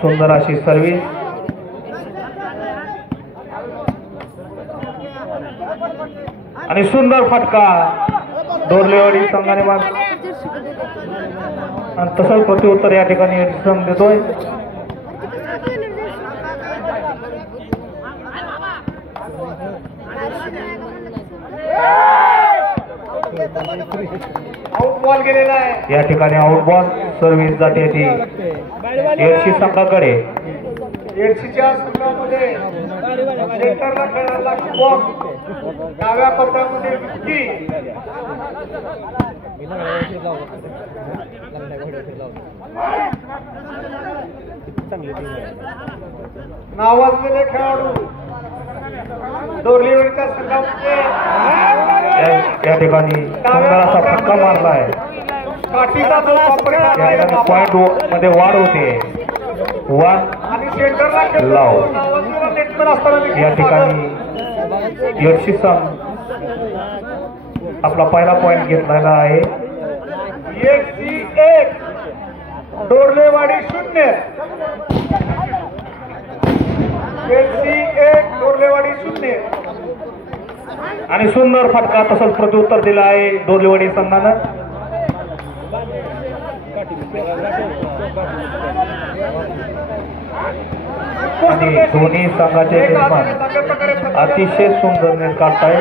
सुंदर अशी सर्व्हिस आणि सुंदर फटका डोरलेवाडी संघाने मार आणि तसंच प्रत्युत्तर या ठिकाणी संघ देतोय. आउट बॉल गेलेला आहे या ठिकाणी आउट बॉल. सर्व्हिस जाते ती एडशी संघाकडे. एडशीच्या संघामध्ये सेंटरला खेळायला शुभम, डाव्या कोपऱ्यामध्ये विक्की. नावाजलेले खेळाडू डोरलेवाडीच्या संघामध्ये या ठिकाणी सुंदर असा फटका मारला आहे. काठीचा जो वापर पॉइंट मध्ये वाढ होते. वन आणि सेंटरला लाव. नावाजलेला नेटमॅन असताना या ठिकाणी एडशी संघ आपला पहिला पॉइंट घेतलेला आहे. 1 डोरलेवाडी 0. 1 डोरलेवाडी 0. आणि सुंदर फटका तसंच प्रत्युत्तर दिलं आहे डोरलेवाडी संघानं. आणि दोन्ही संघाचे निर्माण अतिशय सुंदर नेट काढताय.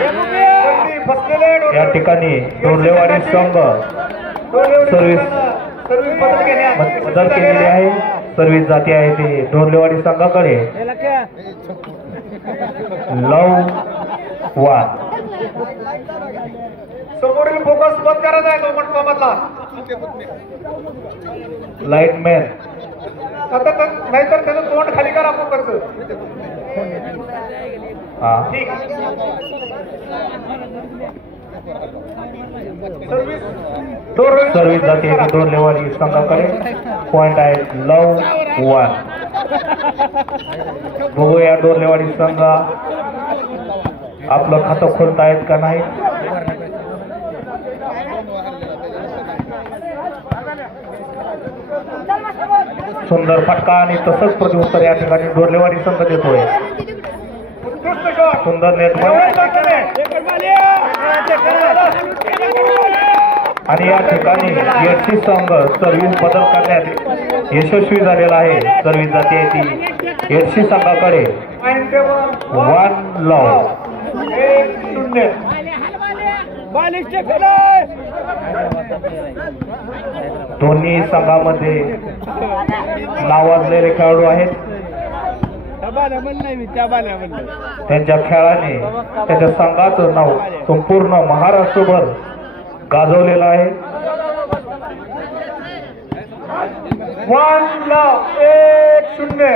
या ठिकाणी डोरलेवाडी संघ सर्व्हिस बदल केलेली आहे. सर्व्हिस जाते आहे ते डोरलेवाडी संघाकडे. लव वन. समोरील फोकस बंद करायचा आहे तो मंडपामधला. लाईटमॅन नाहीतर त्याचं तोंड खाली करा फोकस. हा ठीक. सर्व्हिस जाते डोरलेवाडी संघाकडे. पॉइंट आहे लव वन. बघूया डोरलेवाडी संघ आपलं खातं खोलतायत का नाही. सुंदर फटका आणि तसंच प्रत्युत्तर या ठिकाणी डोरलेवाडी संघ देतोय. सुंदर नेट आणि या ठिकाणी एडशी संघ सर्व्हिस बदल करण्यात यशस्वी झालेला आहे. सर्व्हिस जाते ती एडशी संघाकडे. 1 लव. 0. दोन्ही संघामध्ये नावाजलेले खेळाडू आहेत. त्यांच्या खेळाने त्याच्या संघाचं नाव संपूर्ण महाराष्ट्रभर गाजवलेलं आहे. 1 लव. 1-0.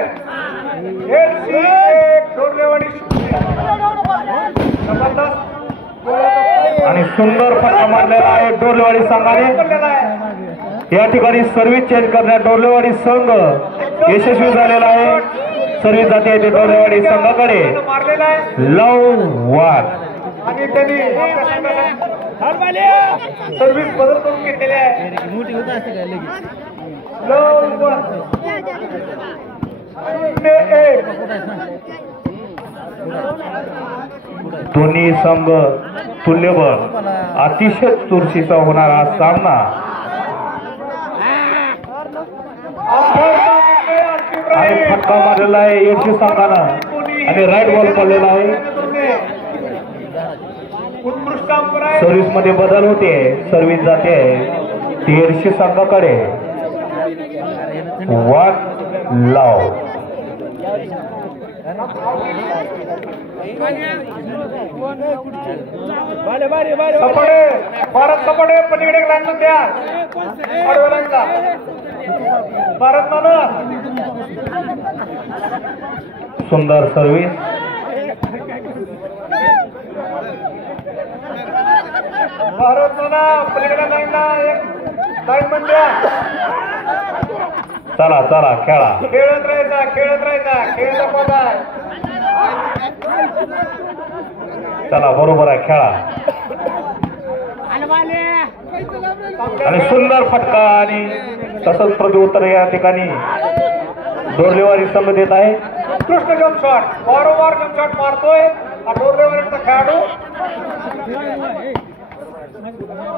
एडशी 1 डोरलेवाडी 0. आणि सुंदर फटका मारलेला आहे डोरलेवाडी संघाने. या ठिकाणी सर्व्हिस चेंज करण्यात डोरलेवाडी संघ यशस्वी झालेला आहे. सर्व्हिस जाते डोरलेवाडी संघाकडे. लव वन. आणि त्यांनी सर्व्हिस बदल करून घेतलेले आहे. लव वन. 0-1. दोन्ही संघ तुल्यबळ अतिशय चुरशीचा होणारा सामना. आणि फटका मारलेला आहे एडशी संघानं आणि राईट बॉल पडलेला आहे. उत्कृष्ट अंतर आहे. सर्व्हिस मध्ये बदल होते. सर्व्हिस जाते ती एडशी संघाकडे. 1 लव. सपाटे भारत सपाटे पलीकडे लाईन द्या. भारत नाना सुंदर सर्व्हिस. भारत नाना पलीकडे लाईनला एक लाईन पण द्या. चला चला खेळा. खेळत राहायचा खेळ दाखवायचा. चला बरोबर आहे खेळा. आणि सुंदर फटका आणि तसंच प्रत्युत्तर या ठिकाणी डोरलेवाडी संघ देत आहे. उत्कृष्ट जम्प शॉट, वारंवार जम्प शॉट मारतोय हा डोरलेवाडीचा खेळाडू.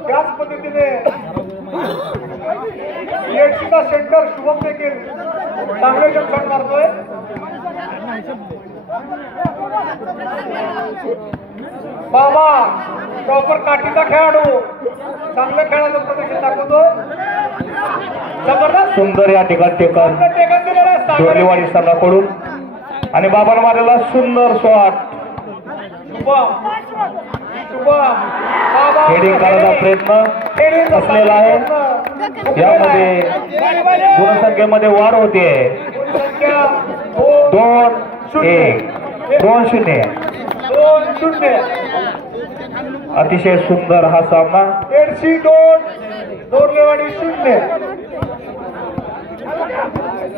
त्याच पद्धतीने EHCचा सेंटर शुभम देखील चांगले जम्प शॉट मारतोय. बाबा प्रॉपर काठीचा खेळाडू चांगलं खेळाचं प्रदर्शन दाखवतो. जबरदस्त सुंदर या ठिकाणी टेकन टेकन दिलेलं आहे डोरलेवाडी संघाकडून आणि बाबांना मारलेला सुंदर शॉट. शुभम बाबा हेडिंग करायचा प्रयत्न असलेला आहे. यामध्ये गुणसंख्येमध्ये वाढ होते. संख्या 2-1 2-0. 2-0. अतिशय सुंदर हा सामना. EHC 2 डोरलेवाडी 0.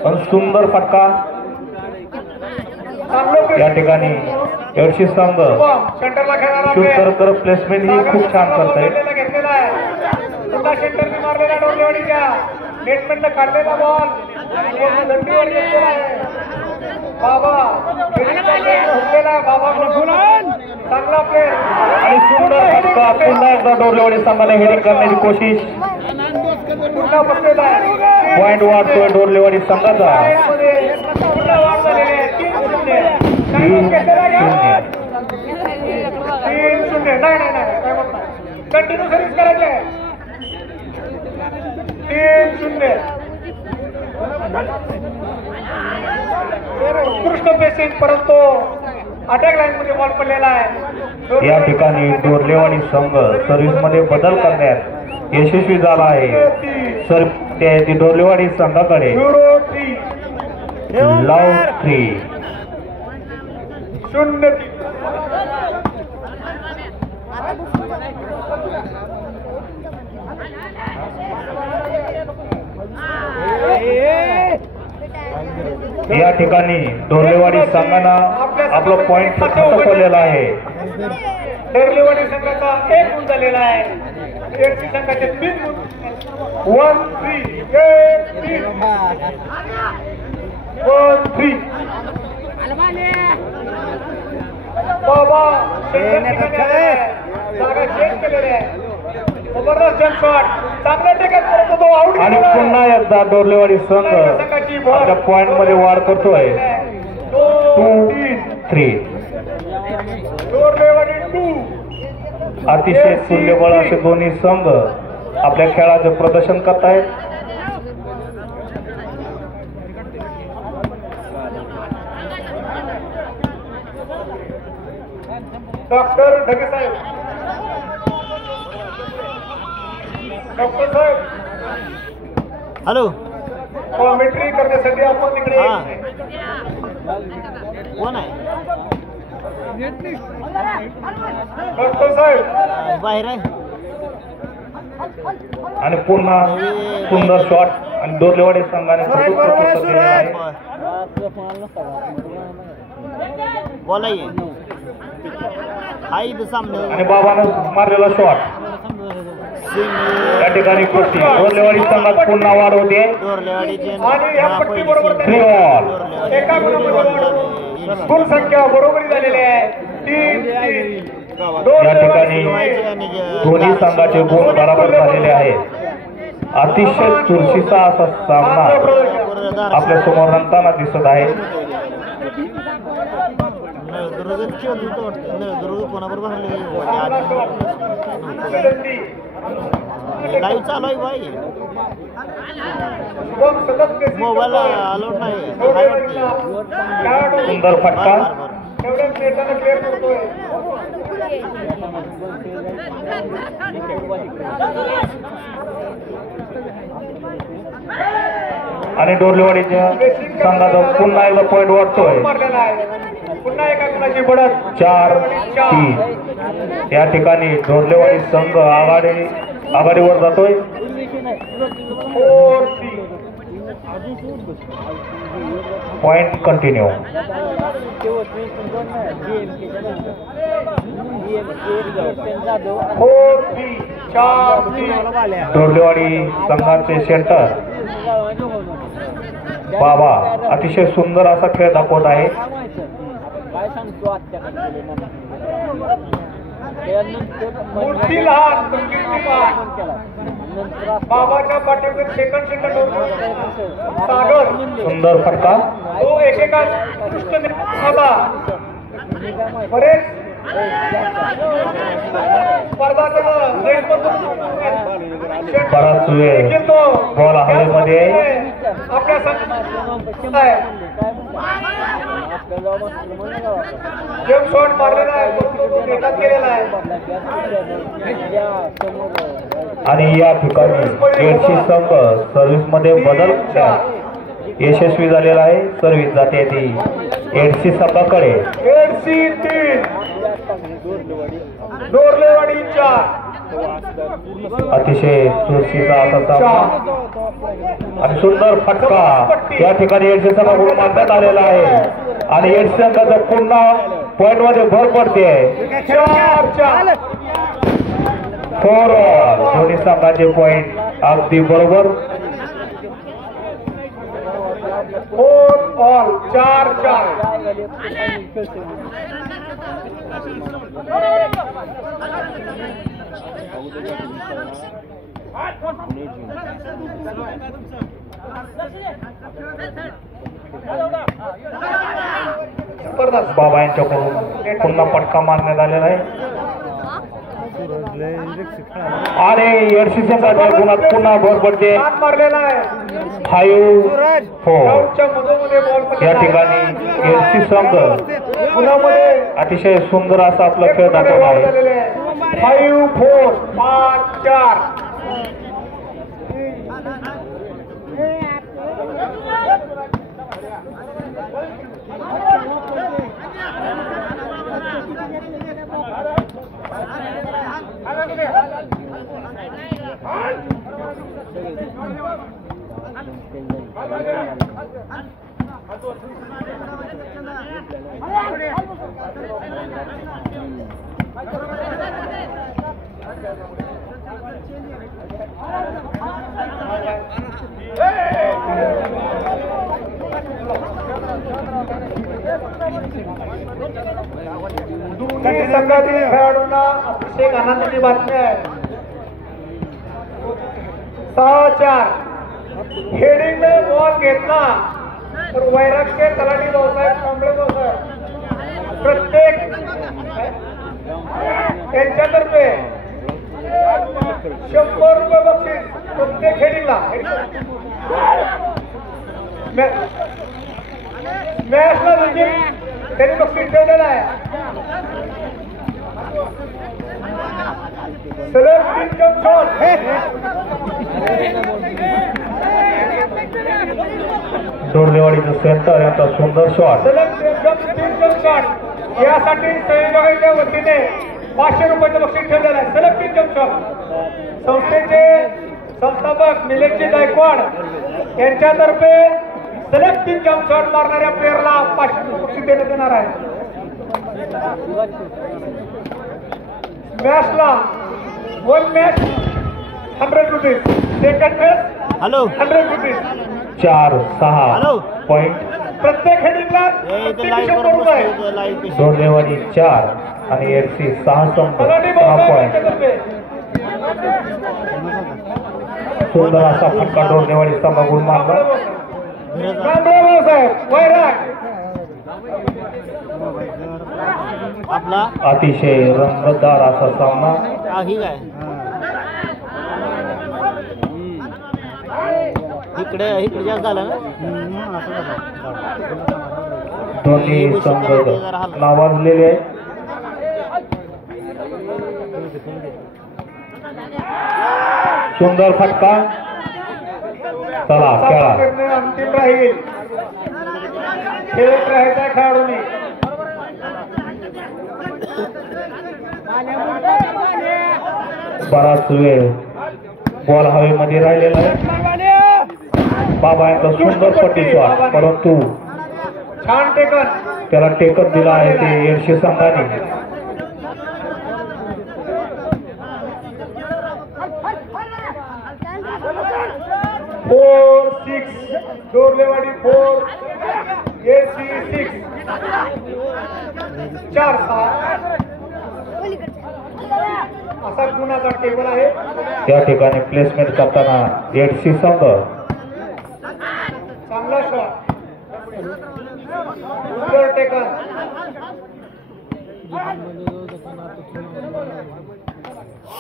पण सुंदर फटका या ठिकाणी EHC संघ सेंटरला खेळणारा शूट करत प्लेसमेंट ही खूप छान करताय. घेतलेला आहे. पुन्हा सेंटरने मारलेला डोरलेवाडीच्या नेटमॅननं काढलेला बॉल दंडीवर घेतलेला आहे. बाबा हुकलेला आहे. बाबा चांगला प्लेअर आणि सुंदर फटका. पुन्हा एकदा डोरलेवाडी संघाला हेडिंग करण्याची कोशिश. पुन्हा बसलेला आहे. पॉइंट वाढतोय डोरलेवाडी संघाचा. पुन्हा वाढ झालेली आहे. 3-0. 3-0. नाही काय म्हणत नाही. कंटिन्यू सर्व्हिस करायचे. 3-0. उत्कृष्ट पेसिंग परंतु अटॅक लाईन मध्ये बॉल पडलेला आहे. या ठिकाणी डोरलेवाडी संघ सर्व्हिस मध्ये बदल करण्यात यशस्वी झाला आहे. सर ते डोरलेवाडी संघाकडे 0-3. लव 3. 0-3. या ठिकाणी डोरलेवाडी संघानं आपलं पॉइंट थकवलेला आहे. डोरलेवाडी संघाचा 1 गुण झालेला आहे. EHC संघाचे 3 गुण. 1-3. 1-3. बाबा जागा चेंज केलेली आहे. जबरदस्त जम्प शॉट चांगला टेकन करतो तो आउट. आणि पुन्हा एकदा डोरलेवाडी संघ आपल्या पॉइंट मध्ये वाढ करतोय. 2-3. डोरलेवाडी 2. अतिशय तुल्यबळ असे दोन्ही संघ आपल्या खेळाचं प्रदर्शन करतायत. डॉक्टर ढगे साहेब, डॉक्टर साहेब हॅलो कॉमेंट्री करण्यासाठी आपण इकडे हा. कोण आहे डॉक्टर साहेब बाहेर आहे आणि पुन्हा सुंदर शॉट आणि डोरलेवाडी संघाने चतुर्थ पुस्तक दिलेलं आहे. बोला ये हाय इथं सामने आणि बाबानं मारलेला शॉट या ठिकाणी कुस्ती डोरलेवाडी संघात पुन्हा वाढ होते. डोरलेवाडीचे आणि या पट्टी बरोबर 3 बॉल. एका गुणामध्ये गुण संख्या बरोबरी झालेली आहे. 3-3. या ठिकाणी दोन्ही संघाचे गुण बराबर झालेले आहेत. अतिशय चुरशीचा असा सामना आपल्या समोर रंगताना दिसत आहे. कोणाबरोबर लाईव्ह चालू आहे बाई मोबाईल अलाउड नाही. सुंदर फटका क्लिअर करतोय. आणि डोरलेवाडीच्या संघाचा पुन्हा एकदा पॉइंट वाढतोय. मारलेला आहे. पुन्हा एका गुणाची बढत 4-3. या ठिकाणी डोरलेवाडी संघ आघाडीवर जातोय. 4-3. Point continue. चार डोरलेवाडी संघाचे सेंटर बाबा अतिशय सुंदर असा खेळ दाखवत आहे. काय सांगतो मूर्ती लहान पण कीर्ती महान. बाबाच्या पाठीवर सेकंड सागर सुंदर फटका. तो एकेका उत्कृष्ट होता. बरेच स्पर्धाचं बराच वेळ बॉल हवेमध्ये आपल्या संघ जेम शॉट मारलेला आहे, परंतु तो नेटात गेलेला आहे. आणि या ठिकाणी एडशी संघ सर्व्हिस मध्ये बदल करण्यात यशस्वी झालेला आहे. सर्व्हिस जाते ती एडशी संघाकडे. एडशी 3 डोरलेवाडी 4. अतिशय चुरशीचा असा सामना आणि सुंदर फटका या ठिकाणी एडशी संघाकडून मारण्यात आलेला आहे. आणि एडशी संघाचा पुन्हा पॉइंट मध्ये भर पडते. 4-4 4 ऑल. दोन्ही संघाचे पॉइंट अगदी बरोबर. 4 ऑल 4-4. बाबा यांच्याकडून पुन्हा फटका मारण्यात आलेला आहे. आणि एडशी संघाच्या गुणात पुन्हा भर पडते. मारलेला आहे 5-4. ग्राउंडच्या मधोमध्ये बॉल या ठिकाणी एडशी संघ पुण्यामध्ये अतिशय सुंदर असा आपला खेळ दाखवला आहे. 5-4 5-4. दोन्ही संघातील खेळाडूंना अतिशय आनंदाची बातमी आहे. 6-4. हेडिंगने बॉल घेतला तर वैराग्य तलाठी भाऊसाहेब कांबळे भाऊसाहेब प्रत्येक त्यांच्यातर्फे 100 रुपये बक्षीस प्रत्येक हेडिंगला. मॅचला देखील त्यांनी बक्षीस ठेवलेलं आहे. सलग 3 जंप शॉट. डोरलेवाडीचं सेंटर यांचा सुंदर शॉट. सलग 3 जंप शॉट यासाठी संयोजकांच्या वतीने 500 रुपयाचं बक्षीस ठेवलेलं आहे. सलग 3 जंप शॉट. संस्थेचे संस्थापक निलेशजी गायकवाड यांच्यातर्फे सलग 3 जंप शॉट मारणाऱ्या प्लेअरला 500 बक्षीस देण्यात येणार आहे. मॅचला 1 match 100 rupees. Second match hello 100 rupees. 4-6 point. प्रत्येक हेडिंगला लाईव्ह 100 रुपये. लाईव्ह डोरलेवाडी 4 आणि एडशी 6 संघ तलाठी 6 भाऊसाहेब पॉइंट. यांच्यातर्फे सुंदर असा फटका डोरलेवाडी संघाकडून मारला. कांबळे भाऊसाहेब वैराग. आपला अतिशय रंगतदार असा सामना. ही काय इकडे इकडे जास्त झाला ना. दोन्ही संघ नावाजलेले आहेत. सुंदर फटका. चला खेळा. निर्णय अंतिम राहील. खेळत राहायचा खेळाडूंनी. बराच वेळ बॉल हवेमध्ये राहिलेला आहे. बाबा यांचा सुंदर पट्टी शॉट, परंतु छान टेकन. त्याला टेकन दिला आहे ते एडशी संघाने. 4-6 डोरलेवाडी 4 AC6 4-6 असा गुणाचा टेबल आहे. या ठिकाणी प्लेसमेंट करताना एडसी संघ चांगला शॉट सुंदर टेकन.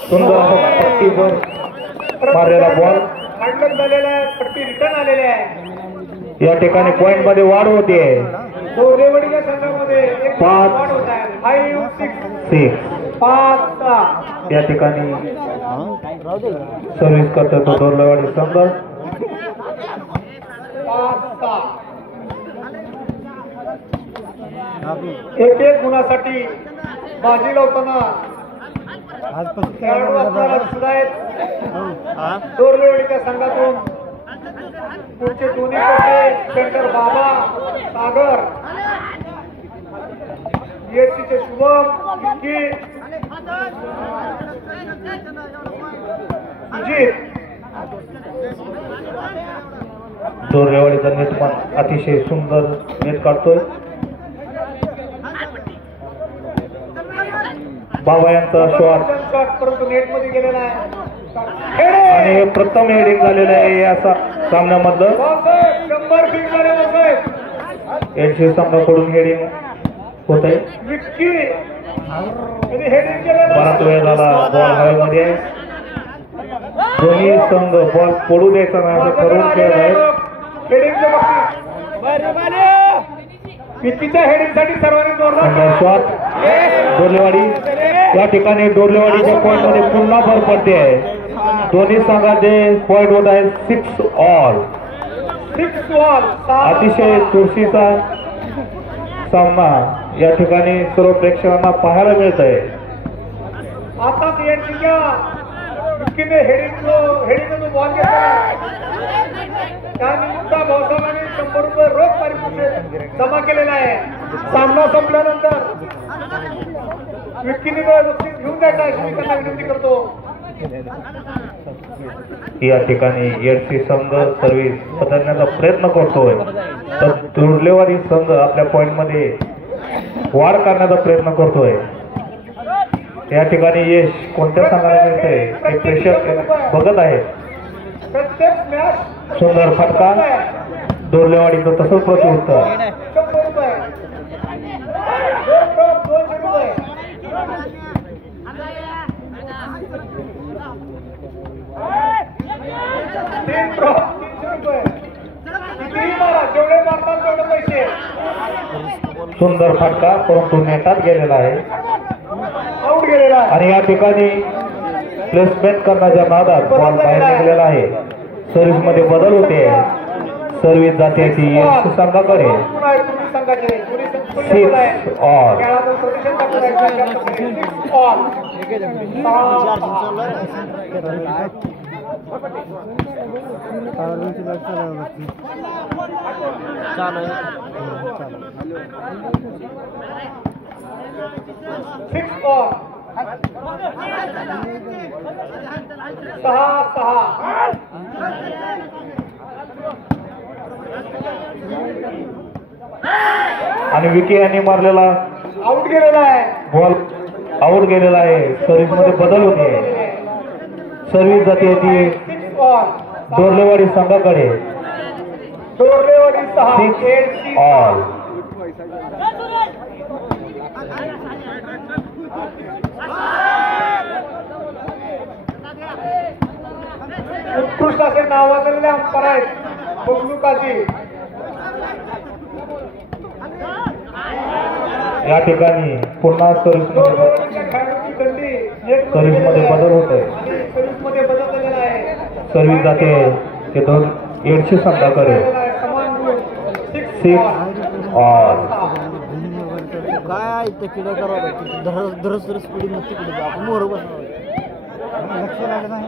सुंदर पट्टीवर मारलेला बॉल. हँडल झालेला आहे. पट्टी रिटर्न आलेली आहे. या ठिकाणी पॉइंट मध्ये वाढ होते. डोरलेवाडीच्या संघामध्ये एक पाच. वाढ होत आहे. 5-6 6 5-6 या ठिकाणी राहू दे. सर्व्हिस करतो तो डोरलेवाडी संघ. 5-6 एक गुणासाठी बाजी लावताना खेळाडू आपल्याला दिसत आहेत. हा डोरलेवाडीच्या संघातून पुढचे दोन्ही कोटे सेंटर बाबा सागर ESCचे शुभम विक्की सुजित. डोरलेवाडीचा नेट पण अतिशय सुंदर नेट काढतोय. बाबा यांचा शॉट शॉट परंतु नेट मध्ये गेलेला आहे. आणि हे प्रथम हेडिंग झालेलं आहे या सामन्यामधलं. शंभर फिट झाले साहेब. एडसी संघाकडून हेडिंग होत आहे. विक्की यांनी हेडिंग केलेलं बराच वेळ झाला बॉल हवेमध्ये आहे. दोन्ही संघ बॉल पडू द्यायचा नाही असं ठरवून खेळत आहे. हेडिंगचं बक्षीस विक्कीच्या हेडिंगसाठी सर्वांनी जोरदार शॉट डोरलेवाडी. या ठिकाणी डोरलेवाडीच्या पॉइंट मध्ये पुन्हा भर पडते आहे. दोन्ही संघाचे पॉइंट होत आहे 6 ऑल. 6 बॉल. अतिशय चुरशीचा सामना या ठिकाणी सर्व प्रेक्षकांना पाहायला मिळत आहे. आताच यांच्या विक्कीने हेडिंगचा जो बॉल घेतला त्यानिमित्त भाऊसाहेबांनी 100 रुपये रोख पारितोषिक जमा केलेला आहे. सामना संपल्यानंतर विक्कीने बक्षीस घेऊन जायचं अशी मी त्यांना विनंती करतो. या ठिकाणी एडसी संघ सर्व्हिस बदलण्याचा प्रयत्न करतोय तर डोरलेवाडी संघ आपल्या पॉइंट मध्ये वाढ करण्याचा प्रयत्न करतोय. या ठिकाणी यश कोणत्या संघाला मिळतंय हे प्रेक्षक बघत आहेत. प्रत्येक मॅच सुंदर फटका डोरलेवाडीचं तसंच प्रत्युत्तर. 100 रुपये 200 रुपये. तीन ड्रॉप 300 रुपये. कितीही मारा जेवढे मारतात तेवढे पैसे. सुंदर फटका परंतु नेटात गेलेला आहे. आउट गेलेला आहे. आणि या ठिकाणी प्लेसमेंट करण्याच्या नादात बॉल बाहेर निघालेला आहे. सर्व्हिस मध्ये बदल होते. सर्व्हिस जाते ती यश संघाकडे. पुन्हा एक दोन्ही संघाचे दोन्ही संघ 6 ऑल. खेळाचं प्रदर्शन दाखवलं. 6 ऑल. चालू आहे. 6 ऑल. 6-6. आणि विकी यांनी मारलेला आउट गेलेला आहे. बॉल आउट गेलेला आहे. सर्व्हिस मध्ये बदल होते. सर्व्हिस जाते ती 6 ऑल. डोरलेवाडी संघाकडे. डोरलेवाडी 6 6 ऑल. उत्कृष्ट असे नावाजलेले अंपायर आहेत बबलू काजी. या ठिकाणी पुन्हा सर्व्हिस डोरलेवाडीच्या खेळाडूची गंडी सर्व्हिस मध्ये बदल होत आहे. सर्व्हिस मध्ये बदल झालेला आहे. सर्व्हिस जाते ते दोन एडशी संघाकडे. समान गुण 6 ऑल. काय इथं किडा करावं धरस पुढे मग तिकडे जा. आपण मोर बसणार लक्ष लागत नाही.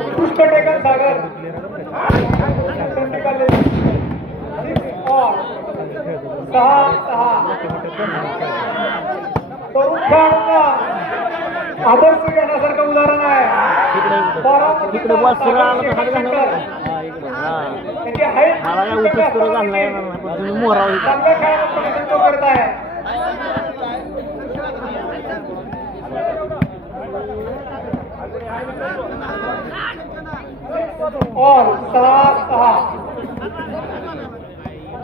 उत्कृष्ट टेकन सागर 6 ऑल. 6-6. तरुण खेळाडूंना आदर्श घेण्यासारखं उदाहरण आहे. तिकडे बॉस सगळं आला तर हात घालणार त्याची हाईट मला काय उठूस करू घालणार येणार नाही, पण तुम्ही मोहराव चांगल्या खेळाडू प्रतिनिधित्व करत आहे. और 6-6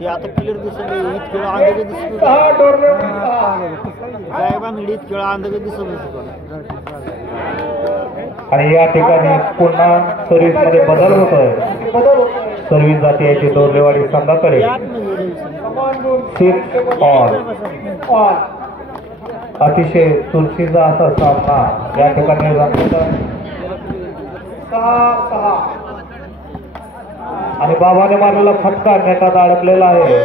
ते आता क्लिअर दिसत इतके अंधके दिसत 6 डोरलेवाडी 6. काय बा निडी इतके अंधके दिसत होते. आणि या ठिकाणी पुन्हा सर्व्हिस मध्ये बदल होतोय. बदल होतोय. सर्व्हिस जाते याची डोरलेवाडी संघाकडे. समान गुण 6 ऑल. और अतिशय चुरशीचा असा सामना या ठिकाणी रंगला. 6-6 आणि बाबाने मारलेला फटका नेटात अडकलेला आहे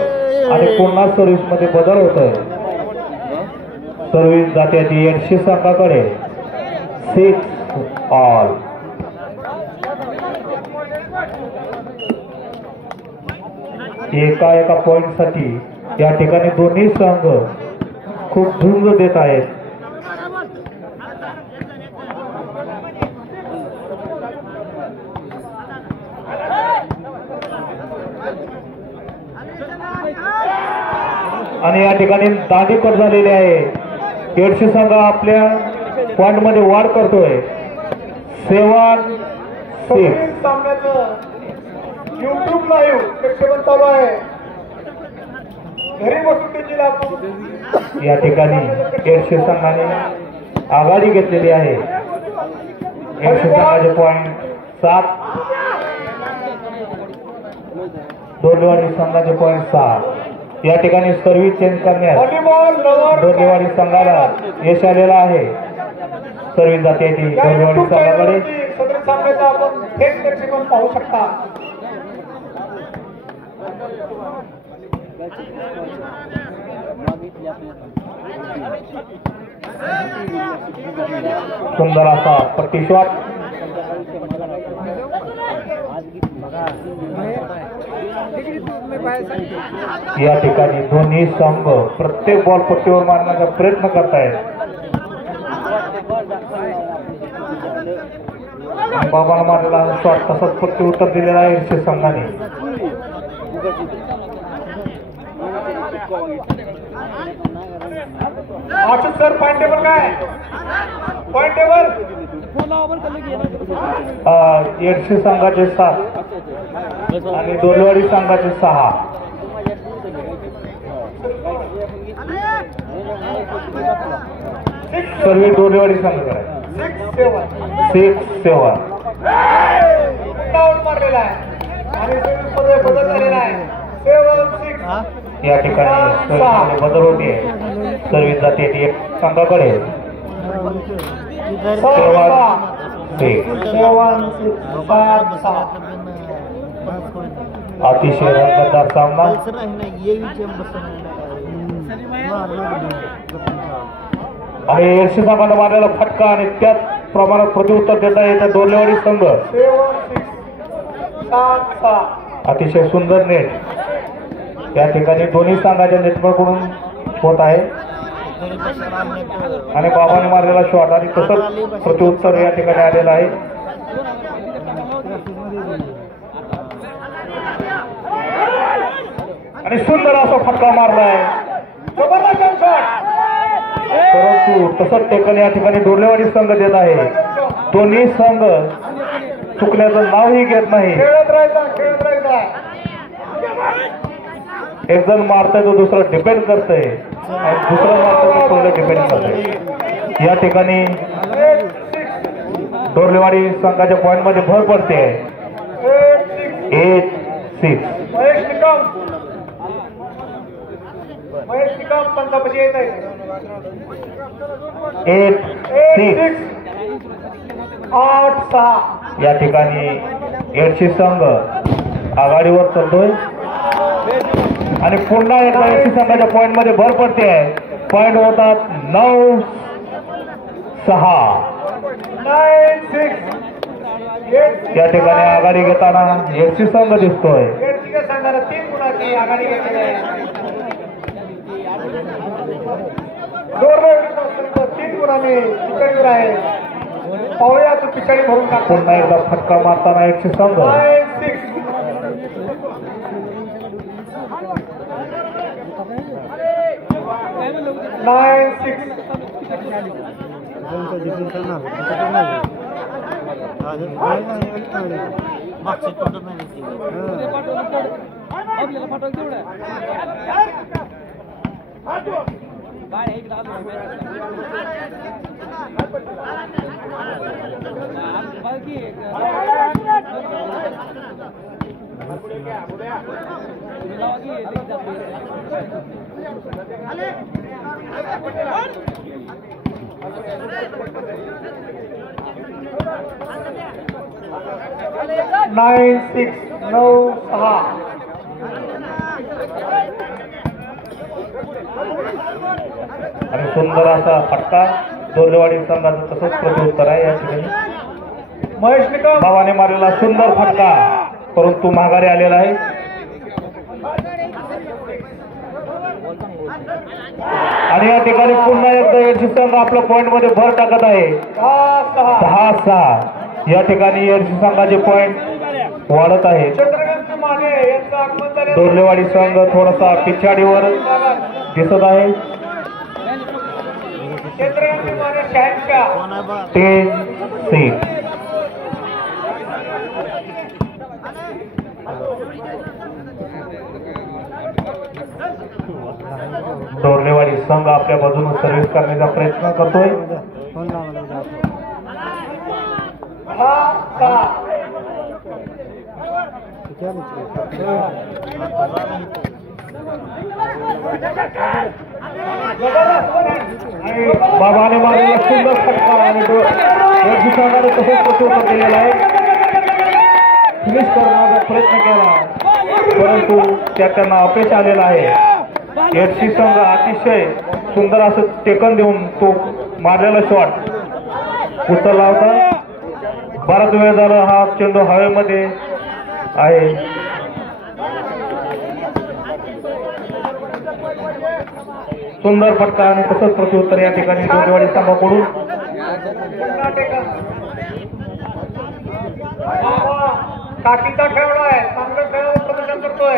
आणि पुन्हा सर्व्हिस मध्ये बदल होतोय. सर्व्हिस जाते याची 80 संघाकडे. 6 ऑल. एका पॉइंट साठी या ठिकाणी दोन्ही संघ खूप झुंज देत आहेत. आणि या ठिकाणी दांडी कट झालेली आहे. 150 संघ आपल्या पॉइंट मध्ये वाढ करतोय. 7-6. सामन्याचं YouTube लाईव्ह प्रक्षेपण चालू आहे. घरी बसून त्याची लाभ या ठिकाणी 150 संघाने आघाडी घेतलेली आहे. 150 संघाचे पॉइंट 7. डोरलेवाडी संघाचे पॉइंट 6. या ठिकाणी सर्व्हिस चेंज करण्यात व्हॉलीबॉल लवर डोरलेवाडी संघाला यश आलेलं आहे. सर्व्हिस जाते ती डोरलेवाडी संघाकडे. सदर सामन्याचा आपण थेट प्रक्षेपण पाहू शकता. सुंदर असा पट्टी शॉट. या ठिकाणी दोन्ही संघ प्रत्येक बॉल पट्टीवर मारण्याचा प्रयत्न करतायत. बाबाला मारलेला शॉट तसाच पट्टी उत्तर दिलेला आहे 150 संघाने. आशुष सर पॉइंट टेबल काय पॉइंट टेबल 150 संघाचे 7 आणि डोरलेवाडी संघाचे 6. सर्व्हिस डोरलेवाडी संघाकडे 6-7. डाऊन मारलेला आहे आणि सर्व्हिसमध्ये बदल झालेला आहे. 7-6 या ठिकाणी सर्व्हिसमध्ये बदल होते. सर्व्हिस जाते ती एक संघाकडे. 7-6 अतिशय रंगतदार सामना. आणि 150 संघाने मारलेला फटका आणि त्याच प्रमाणात प्रत्युत्तर देता येतं डोरलेवाडी संघ. 7-6 अतिशय सुंदर नेट या ठिकाणी दोन्ही संघाच्या नेटवर्कडून होत आहे. आणि बाबाने मारलेला शॉट आणि तसंच प्रत्युत्तर या ठिकाणी आलेलं आहे. आणि सुंदर असा फटका मारलाय. जबरदस्त शॉट परंतु तसंच टेकन या ठिकाणी डोरलेवाडी संघ देत आहे. दोन्ही संघ चुकण्याचं नावही घेत नाही. खेळत राहायचा. एक जण मारतोय तो दुसरा डिपेंड करतोय आणि दुसरं मारतोय तो पहिलं डिपेंड करतोय. या ठिकाणी डोरलेवाडी संघाच्या पॉइंट मध्ये भर पडते. 8-6. महेश निकम पंचापाशी येत आहे. 8-6. 8-6 या ठिकाणी 150 संघ आघाडीवर चालतोय आणि पुन्हा एकदा 150 संघाच्या पॉइंट मध्ये भर पडते आहे. पॉइंट होतात 9-6. 9-6 या ठिकाणी आघाडी घेताना 150 संघ दिसतोय. संघाला 3 गुणाची आघाडी घेतली आहे. दोरलेवाडी 3 गुणाने पिछाडीवर आहे. पाहूया तो पिछाडी भरून टाकतो. पुन्हा एकदा फटका मारताना एकशे संघ 9-6 9-6 आणि सुंदर असा फटका दोरलेवाडी संघाचं तसंच प्रत्युत्तर आहे. या ठिकाणी महेश निकम बाबाने मारलेला सुंदर फटका परंतु माघारी आलेला आहे. आणि या ठिकाणी पुन्हा एकदा एडशी संघ आपल्या पॉइंट मध्ये भर टाकत आहे. 10-6 या ठिकाणी एडशी संघाचे पॉइंट वाढत आहे. चंद्रकांत माने यांचं आगमन झाले. दोरलेवाडी संघ थोडासा पिछाडीवर दिसत आहे. चंद्रकांत माने 86 10-6 दोरलेवाडी संघ आपल्या बाजूने सर्व्हिस करण्याचा प्रयत्न करतोय. बाबाने मारलेला सुंदर फटका आणि एडशी संघाने तसंच प्रत्युत्तर दिलेला आहे. फिनिश करण्याचा प्रयत्न केला परंतु त्यांना अपयश आलेला आहे. एडशी संघ अतिशय सुंदर असं टेकन देऊन तो मारलेला शॉट उचलला होता. बराच वेळ झाला हा चेंडू हवेमध्ये आहे. सुंदर फटका आणि तसंच प्रत्युत्तर या ठिकाणी दोरलेवाडी संघाकडून. काकीचा खेळाडू आहे. चांगलं खेळाडू प्रदर्शन करतोय.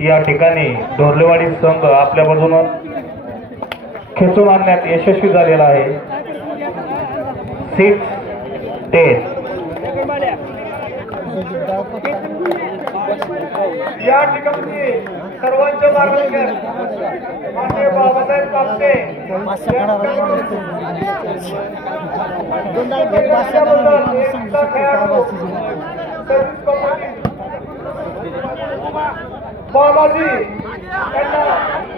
या ठिकाणी दोरलेवाडी संघ आपल्या बाजूनं खेचून आणण्यात यशस्वी झालेला आहे. 6-10 या ठिकाणी सर्वांचे मार्गदर्शन माननीय बाबासाहेब कापसे बालाजी यांना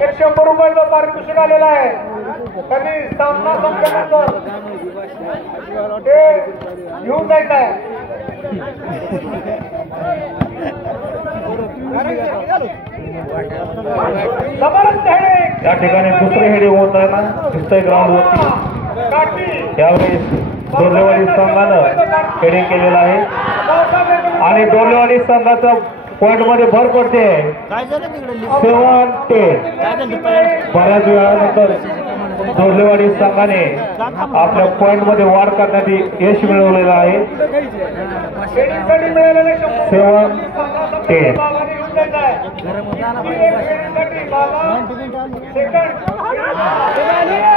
100 रुपयाचं पारितोषिक आलेलं आहे. त्यांनी सामना संपल्यानंतर ते घेऊन जायचं आहे. जबरदस्त हेडिंग. या ठिकाणी दुसरे हेडिंग होत आहे ना दिसतंय ग्राउंड वरती. काठी यावेळेस दोरलेवाडी संघानं हेडिंग केलेलं आहे आणि दोरलेवाडी संघाचा पॉइंट मध्ये भर पडते. 7-10 बऱ्याच वेळानंतर दोरलेवाडी संघाने आपल्या पॉइंट मध्ये वाढ करण्यात यश मिळवलेलं आहे. 7-10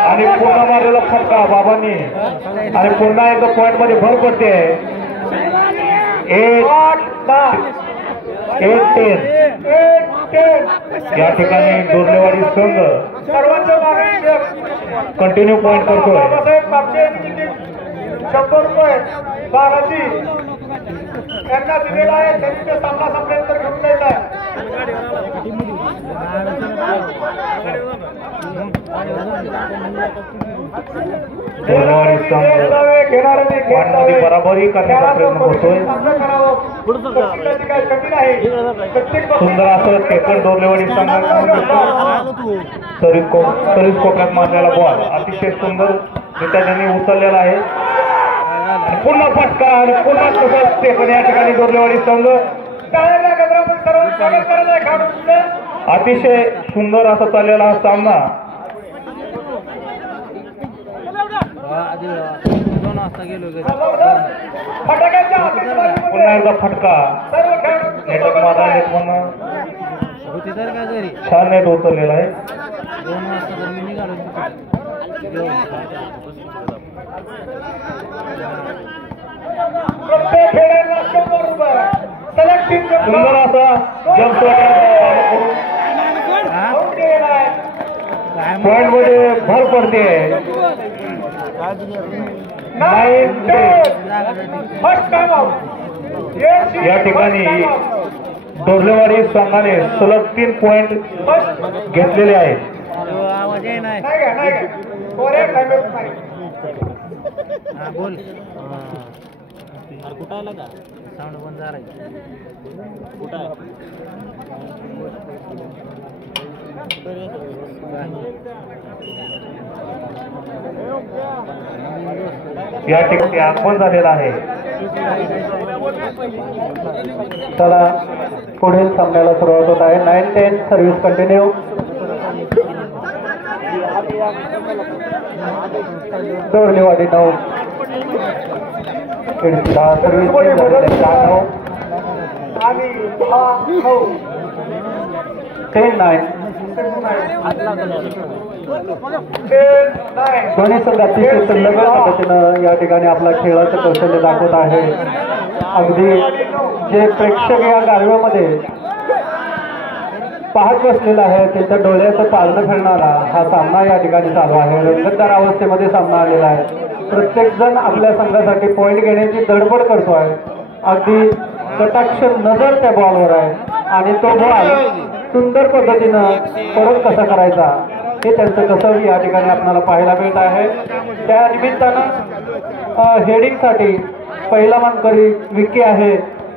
आणि पुन्हा मारलेला फटका बाबांनी आणि पुन्हा एकदा पॉइंट मध्ये भर पडते. 8-10 या ठिकाणी दोरलेवाडी संघ सर्वांच्या मार्गदर्शक कंटिन्यू पॉइंट करतोय. बाबासाहेब कापसे 100 रुपये बालाजी यांना दिलेला आहे. त्यांनी ते सामना संपल्यानंतर घेऊन जायचं आहे. डोरलेवाडी संघ पॉईंटमध्ये बराबरी करण्याचा प्रयत्न करतोय. सुंदर असं टेकन डोरलेवाडी संघाकडून सर्व्हिस कोपऱ्यात मारलेला बॉल अतिशय सुंदर रित्या त्यांनी उचललेला आहे. पुन्हा फटका आणि पुन्हा तसंच टेकन या ठिकाणी डोरलेवाडी संघ अतिशय सुंदर असा चाललेला हा सामना. पुन्हा एकदा फटका नेटवर्क माझा नेट म्हणून छान नेट उचललेला आहे. सुंदर असा जम्प पॉइंट मध्ये भर पडते. या ठिकाणी डोरलेवाडी संघाने सलग 3 पॉइंट घेतलेले आहेत. बोल कुठं आला का साऊंड बंद झाला कुठं या ठिकाणी आगमन झालेला आहे. चला पुढील सामन्याला सुरुवात होत आहे. 9-10 सर्व्हिस कंटिन्यू. डोरलेवाडी 9 सर्व्हिस 10-9. दोन्ही संघ अतिशय संलग्न पद्धतीनं या ठिकाणी आपला खेळाचं कौशल्य दाखवत आहे. अगदी जे प्रेक्षक या गारव्यामध्ये पाहत बसलेला आहे त्यांच्या डोळ्याचं पालनं फिरणारा हा सामना या ठिकाणी चालू आहे. रंगतदार अवस्थेमध्ये सामना आलेला आहे. प्रत्येक जण आपल्या संघासाठी पॉईंट घेण्याची धडपड करतो आहे. अगदी कटाक्ष नजर त्या बॉलवर आहे आणि तो बॉल सुंदर पद्धतीनं परत कसा करायचा हे त्यांचं कसं या ठिकाणी आपल्याला पाहायला मिळत आहे. त्या निमित्तानं हेडिंगसाठी पहिला मानकरी विकी आहे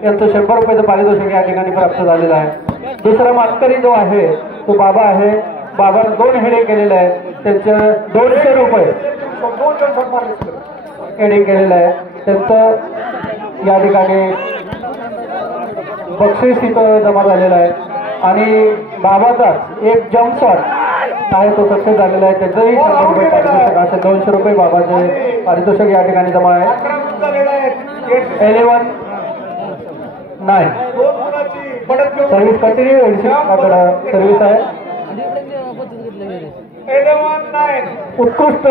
यांचं 100 रुपयाचं पारितोषिक या ठिकाणी प्राप्त झालेलं आहे. दुसरा मानकरी जो आहे तो बाबा आहे. बाबानं 2 हेडिंग केलेलं आहे. त्यांचं 200 रुपये हेडिंग केलेलं आहे. त्यांचं या ठिकाणी बक्षीस इथं जमा झालेलं आहे आणि बाबाचाच एक जम्प शॉट आहे तो सक्सेस झालेला आहे. त्याचंही 100 रुपये पारितोषिक असे 200 रुपये बाबाचे पारितोषिक या ठिकाणी जमा आहे. 11-9 सर्व्हिस कंटिन्यू. एडशीकडं सर्व्हिस आहे. उत्कृष्ट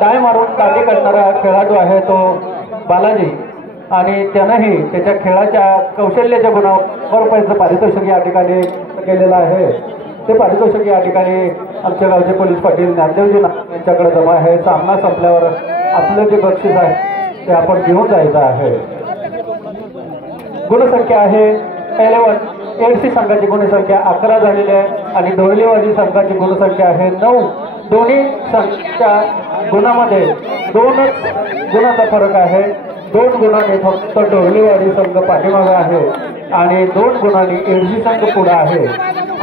डाय मारून काढी करणारा खेळाडू आहे तो बालाजी आणि त्यानंही त्याच्या खेळाच्या कौशल्याच्या गुणावर रुपयाचं पारितोषिक या ठिकाणी केलेलं आहे. ते पारितोषिक या ठिकाणी आमच्या गावचे पोलीस पाटील ज्ञानदेवजी यांच्याकडे जमा आहे. सामना संपल्यावर आपलं जे बक्षीस आहे ते आपण घेऊन जायचं आहे. गुणसंख्या आहे 11. एडसी संघाची गुणसंख्या 11 झालेली आहे आणि डोरलेवाडी संघाची गुणसंख्या आहे 9. दोन्ही संघाच्या गुणामध्ये 2च गुणाचा फरक आहे. 2 गुणांनी फक्त डोरलेवाडी संघ पाठीमागे आहे आणि 2 गुणांनी एडसी संघ पुढे आहे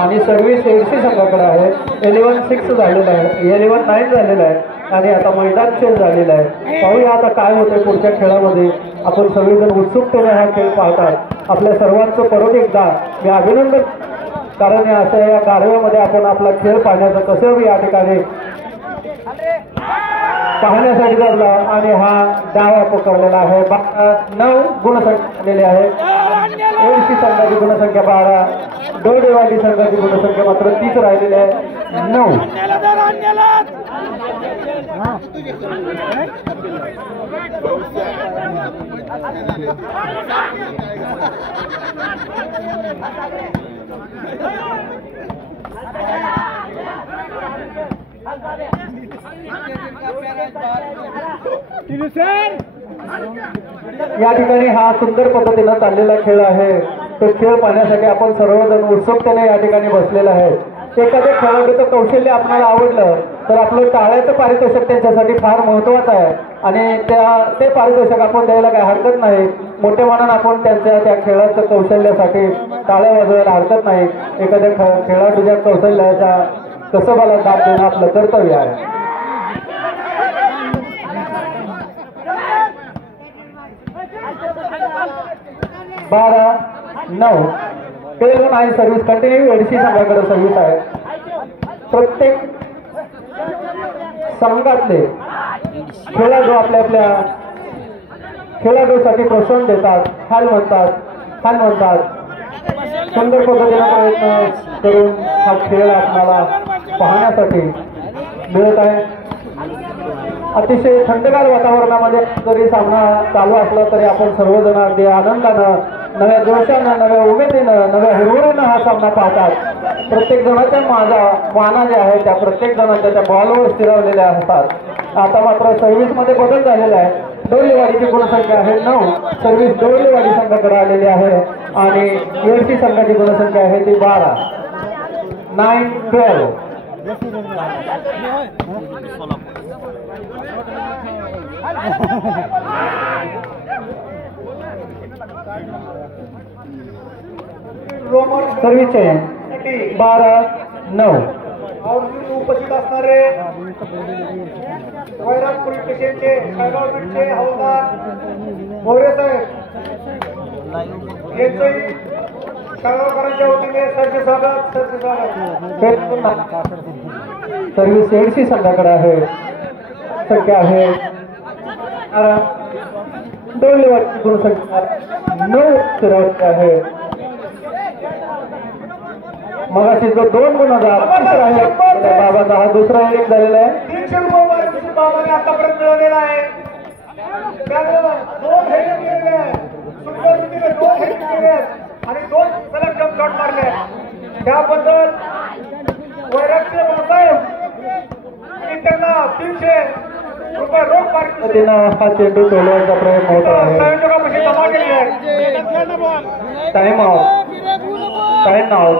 आणि सर्व्हिस एडसी संघाकडे आहे. 11-6 झालेलं आहे. 11-9 झालेलं आहे आणि आता मैदान चेंज झालेलं आहे. पाहूया आता काय होतंय पुढच्या खेळामध्ये. आपण सगळेजण उत्सुकतेने हा खेळ पाहतात. आपल्या सर्वांचं परत एकदा मी अभिनंदन, कारण असं या गारव्यामध्ये आपण आपला खेळ पाहण्याचं कसं या ठिकाणी पाहण्यासाठी धरला आणि हा डाव पकडलेला आहे. 9 गुणसंख्या आलेली आहे. एडसी संघाची गुणसंख्या 12. डोरलेवाडी संघाची गुणसंख्या मात्र 30 राहिलेली आहे 9. या ठिकाणी हा सुंदर पद्धतीनं चाललेला खेळ आहे. तो खेळ पाहण्यासाठी आपण सर्वजण उत्सुकतेने या ठिकाणी बसलेला आहे. एखाद्या खेळाडूचं कौशल्य आपल्याला आवडलं तर आपलं टाळ्याचं पारितोषिक त्यांच्यासाठी फार महत्वाचं आहे आणि ते पारितोषिक आपण द्यायला काही हरकत नाही. मोठ्या मनानं आपण त्यांच्या त्या खेळाच्या कौशल्यासाठी टाळ्या वाजवायला हरकत नाही. एखाद्या खेळाडूच्या कौशल्याच्या कसबाला दाद देणं आपलं कर्तव्य आहे. बारा 9 11 आहे सर्व्हिस कंटिन्यू. एडशी संघाकडे सर्व्हिस आहे. प्रत्येक संघातले खेळाडू आपल्या खेळाडूसाठी प्रोत्साहन देतात, हाल म्हणतात. सुंदर पद्धतीने प्रयत्न करून हा खेळ आपल्याला पाहण्यासाठी मिळत आहे. अतिशय थंडगार वातावरणामध्ये जरी सामना चालू असला तरी आपण सर्वजण अगदी आनंदानं, नव्या जोशानं, नव्या उमेदीनं, नव्या हिरवळीनं हा सामना पाहतात. प्रत्येक जणाच्या माना जे आहे त्या प्रत्येक जणांच्या त्या बॉलवर स्थिरावलेल्या असतात. आता मात्र सर्व्हिसमध्ये बदल झालेला आहे. डोरलेवाडीची गुणसंख्या आहे 9. सर्व्हिस डोरलेवाडी संघाकडे आलेली आहे आणि एडशी संघाची गुणसंख्या आहे ती 12. 9-12. Service change 12-9. उपस्थित असणारे वैराग पोलीस स्टेशनचे शाळगाव बीटचे हवालदार मोरे साहेब यांचंही शाळगावकरांच्या वतीने सरचे स्वागत. सर्व्हिस एडशी संघाकडे आहे. संख्या आहे डोरलेवाडीची गुणसंख्या 9 स्थिरावली आहे. मगाशी जो 2 गुण होता तिसरा आहे बाबाचा, हा दुसरा एक झालेला आहे. 300 रुपये वार्षिक बाबाने आतापर्यंत मिळवलेला आहे. त्यानं 2 हेडिंग केलेले आहे. सुंदर रीतीने 2 हेडिंग केले आहेत आणि 2 सलग जम्प शॉट मारले आहेत. त्याबद्दल वैरागचे भाऊसाहेब त्यांना 300 रुपये रोख पारितोषिक तिनं हा चेंडू टोलवायचा प्रयत्न होत आहे. संयोजकापाशी जमा केली आहे. Time out.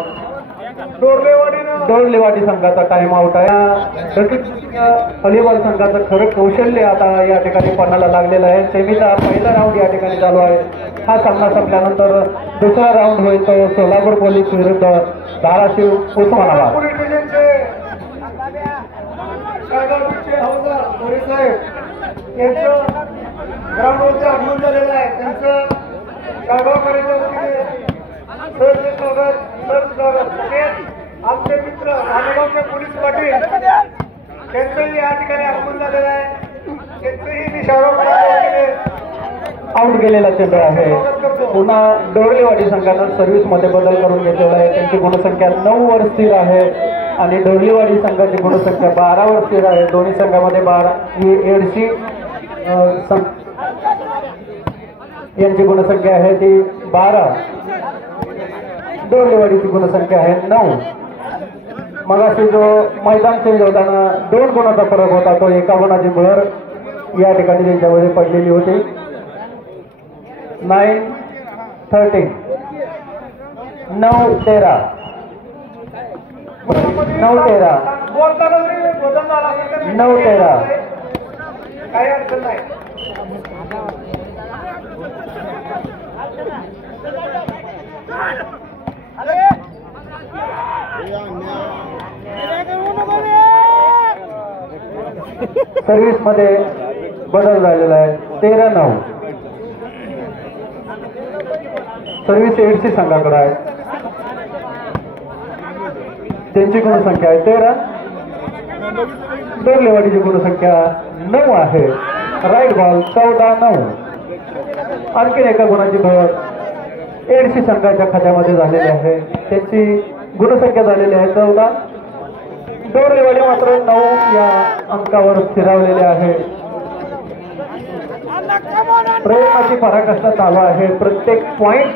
डोरलेवाडी संघाचा टाइम आउट आहे. अलिबाग संघाचं खरं कौशल्य आता या ठिकाणी पणाला लागलेलं आहे. सेमीचा पहिला राऊंड या ठिकाणी चालू आहे. हा सामना संपल्यानंतर दुसरा राऊंड होईल तो सोलापूर पोलीस विरुद्ध धाराशिव उस्मानाबाद. पोलीस स्टेशनचे शाळगावचे हवालदार मोरे साहेब यांचं ग्राउंडवरचं आगमन झालेलं आहे. त्यांचं शाळगावकरांच्या वतीने सरचे स्वागत. आमचे मित्र धानेगावचे पोलीस पाटील त्यांचंही या ठिकाणी आगमन झालेलं आहे. त्यांचंही मी शाळगावकरांच्या वतीने आउट गेलेला चेंडू आहे. पुन्हा डोरलेवाडी संघानं सर्व्हिसमध्ये बदल करून घेतलेला आहे. त्यांची गुणसंख्या 9 वर स्थिर आहे आणि डोरलेवाडी संघाची गुणसंख्या 12 वर स्थिर आहे. दोन्ही संघामध्ये 12 ही एडशी यांची गुणसंख्या आहे ती 12. डोरलेवाडीची गुणसंख्या आहे 9. मगाशी जो मैदान चेंज होताना 2 गुणाचा फरक होता तो एका गुणाची भर या ठिकाणी त्यांच्यामध्ये पडलेली होती. 9-13. 9-13. 9-13. बोलताना जरी बदल झाला असेल तर 9-13. काही अडचण नाही. सर्व्हिस मध्ये बदल झालेला आहे. 13-9. सर्व्हिस एडशी संघाकडे आहे. त्यांची गुणसंख्या आहे 13. डोरलेवाडीची गुणसंख्या 9 आहे. Right ball 14-9. आणखीन एका गुणाची भर एडशी संघाच्या खात्यामध्ये झालेली आहे. त्यांची गुणसंख्या झालेली आहे 14. डोरलेवाडी मात्र 9 या अंकावर स्थिरावलेले आहे. प्रयत्नाची पराकाष्ठा चालू आहे. प्रत्येक पॉइंट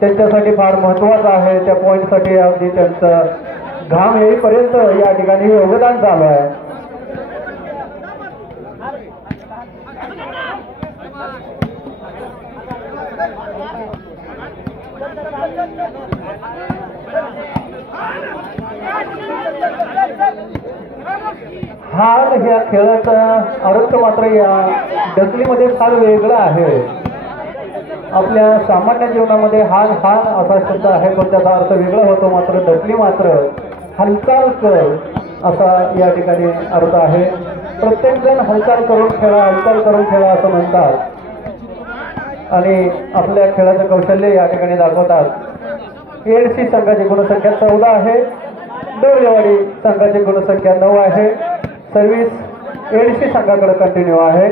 त्यांच्यासाठी फार महत्वाचा आहे. त्या पॉइंटसाठी अगदी त्यांचा घाम येईपर्यंत या ठिकाणी योगदान चालू आहे. हार ह्या खेळाचा अर्थ मात्र या ढकलीमध्ये फार वेगळा आहे. आपल्या सामान्य जीवनामध्ये हार हार असा शब्द आहे पण त्याचा अर्थ वेगळा होतो. मात्र ढकली मात्र हालचाल कर असा या ठिकाणी अर्थ आहे. प्रत्येक जण हालचाल करून खेळा, हालचाल करून खेळा असं म्हणतात आणि आपल्या खेळाचं कौशल्य या ठिकाणी दाखवतात. एडसी संघाची गुणसंख्या 14 आहे. डोरलेवाडी संघाची गुणसंख्या 9 आहे. सर्व्हिस एडसी संघाकडे कंटिन्यू आहे.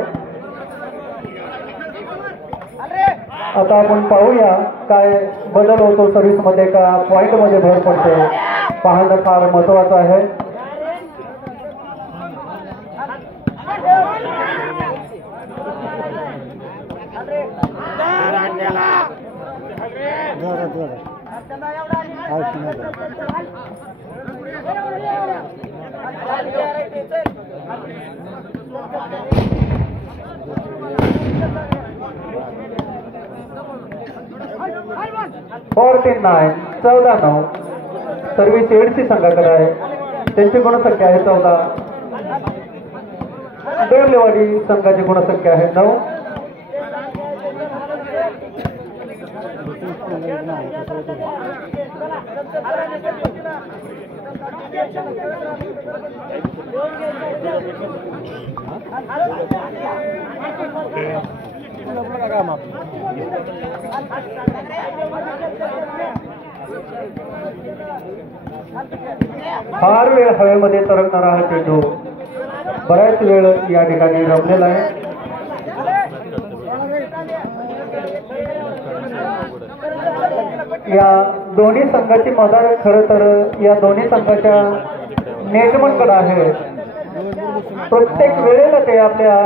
आता आपण पाहूया काय बदल होतो सर्व्हिस मध्ये का पॉइंट मध्ये भर पडते पाहणं फार महत्वाचं आहे. (49) 14-9 सर्व्हिस एडसी संघाकडे आहे. त्यांची गुणसंख्या आहे 14. डोरलेवाडी संघाची गुणसंख्या आहे 9. फार वेळ हवेमध्ये तरंगणारा हा चेंडू बराच वेळ या ठिकाणी रमलेला आहे. या दोन्ही संघाची मदार खरं तर या दोन्ही संघाच्या नेटमनकडे आहे. प्रत्येक वेळेला ते आपल्या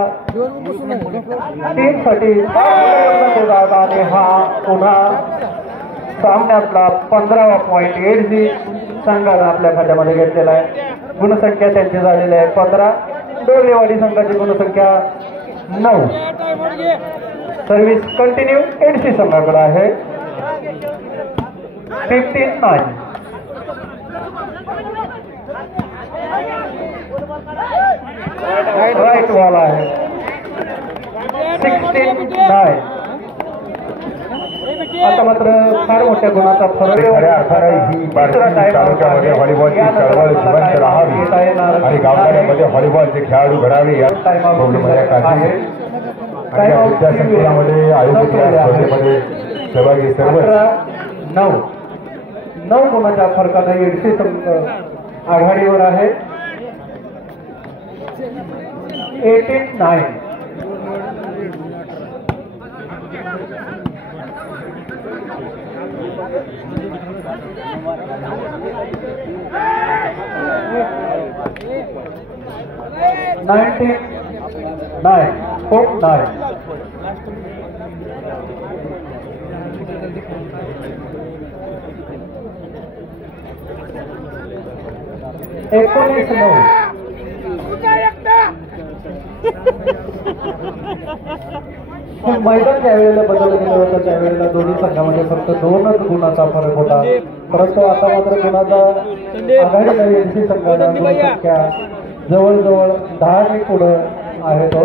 टीमसाठी देतात आणि हा पुन्हा सामन्यातला 15वा पॉइंट एडसी संघानं आपल्या खात्यामध्ये घेतलेला आहे. गुणसंख्या त्यांची झालेली आहे 15. डोरलेवाडी संघाची गुणसंख्या 9. सर्व्हिस कंटिन्यू एडसी संघाकडे आहे 15-9. राईट बॉल आहे 16-9. आता मात्र फार मोठ्या गुणाचा फरक खऱ्या अर्थाने ही बार्शी तालुक्यामध्ये व्हॉलीबॉलची चळवळ जिवंत राहावी आणि गावकऱ्यांमध्ये व्हॉलीबॉलचे खेळाडू घडावे या प्रॉब्लेमच्या काळजी आणि या विद्यासंकुलामध्ये आयोजित या स्पर्धेमध्ये सहभागी सर्व 9 गुणाच्या फरकाने एडसी संघ आघाडीवर आहे 18-9. मैदान ज्या वेळेला बदल केलं होतं त्यावेळेला दोन्ही संघामध्ये फक्त 2च गुणाचा फरक होता. परंतु आता मात्र गुणाचा आघाडीला एडसी संघाला गुणसंख्या जवळजवळ 10 पुढं आहे. तो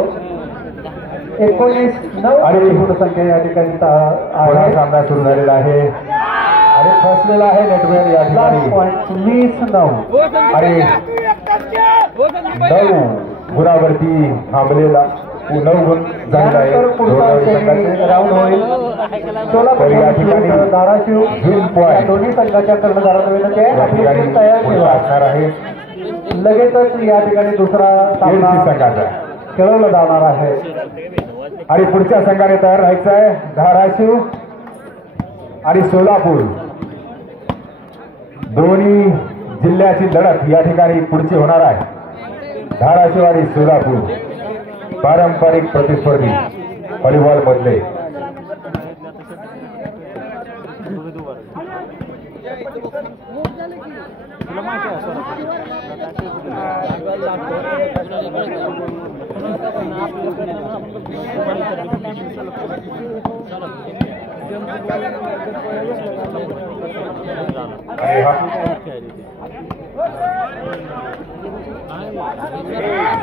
19-9 आणि गुणसंख्या या ठिकाणी सामना सुरू झालेला आहे आणि फसलेला आहे नेटवेअर या ठिकाणी 20-9 आणि 9 गुणावरती थांबलेला 9 गुण झालेला आहे. राऊंड होईल तर या ठिकाणी धाराशिव ग्रीन पॉइंट दोन्ही संघाच्या कर्णधारांना विनंती आहे या आपली ठिकाणी टीम तयार ठेवा. असणार आहे लगेचच या ठिकाणी दुसरा सामना एडसी संघाचा खेळवला जाणार आहे. आणि पुढच्या संघाने तयार राहायचं आहे धाराशिव आणि सोलापूर दोन्ही जिल्ह्याची लढत या ठिकाणी पुढची होणार आहे. धाराशिव आणि सोलापूर पारंपरिक प्रतिस्पर्धी व्हॉलीबॉल मधले आणि हा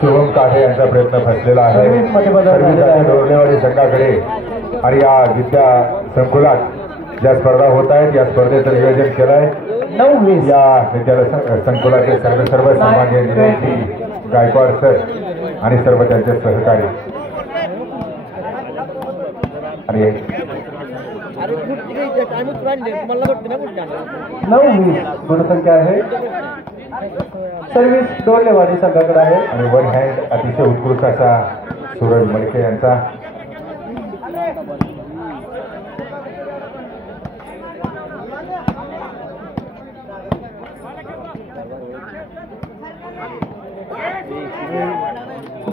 शुभम काठे यांचा प्रयत्न फसलेला आहे. सर्व्हिस डोरलेवाडी संघाकडे आणि या विद्या संकुलात ज्या स्पर्धा होत आहेत या स्पर्धेचं नियोजन केलं आहे. या विद्यालय संकुलाचे सर्व सामान्य निलेजी गायकवाड सर आणि सर्व त्यांचे सहकारी आणि 9-20 गुणसंख्या आहे. सर्व्हिस डोरलेवाडी संघाकडे आहे. आणि वन हँड अतिशय उत्कृष्ट असा सूरज मडके यांचा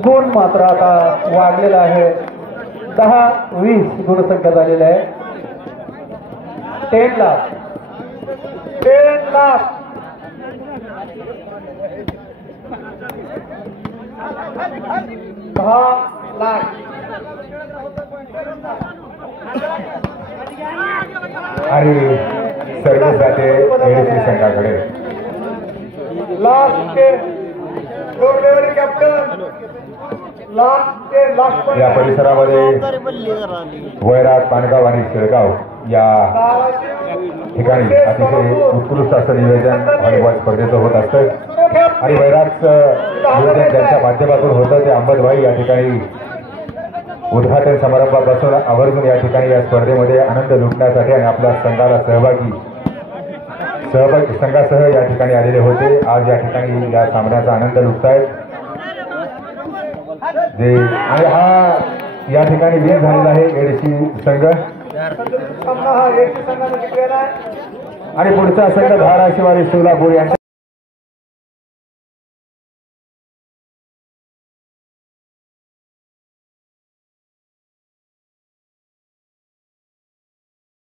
गुण मात्र आता वाढलेला आहे. 10-20 गुणसंख्या झालेली आहे. 10 लाख 10 लाख 10 लाख आणि सर्व्हिस जाते एडीसी संघाकडे. लास्ट डोरलेवाडी कॅप्टन लास्ट या परिसरामध्ये वैराट पानगाव आणि शेळगाव या ठिकाणी अतिशय उत्कृष्ट असं नियोजन व्हॉलीबॉल स्पर्धेचं होत असतं. आणि वैराटचं नियोजन ज्यांच्या माध्यमातून होतं ते अहमदभाई या ठिकाणी उद्घाटन समारंभापासून आवर्जून या ठिकाणी या स्पर्धेमध्ये आनंद लुटण्यासाठी आणि आपल्या संघाला संघासह या ठिकाणी आलेले होते. आज या ठिकाणी या सामन्याचा आनंद लुटतायत जे आणि हा या ठिकाणी विन झालेला आहे एडीसी संघ. आणि पुढचा संघ धाराशिव आणि सोलापूर यांचा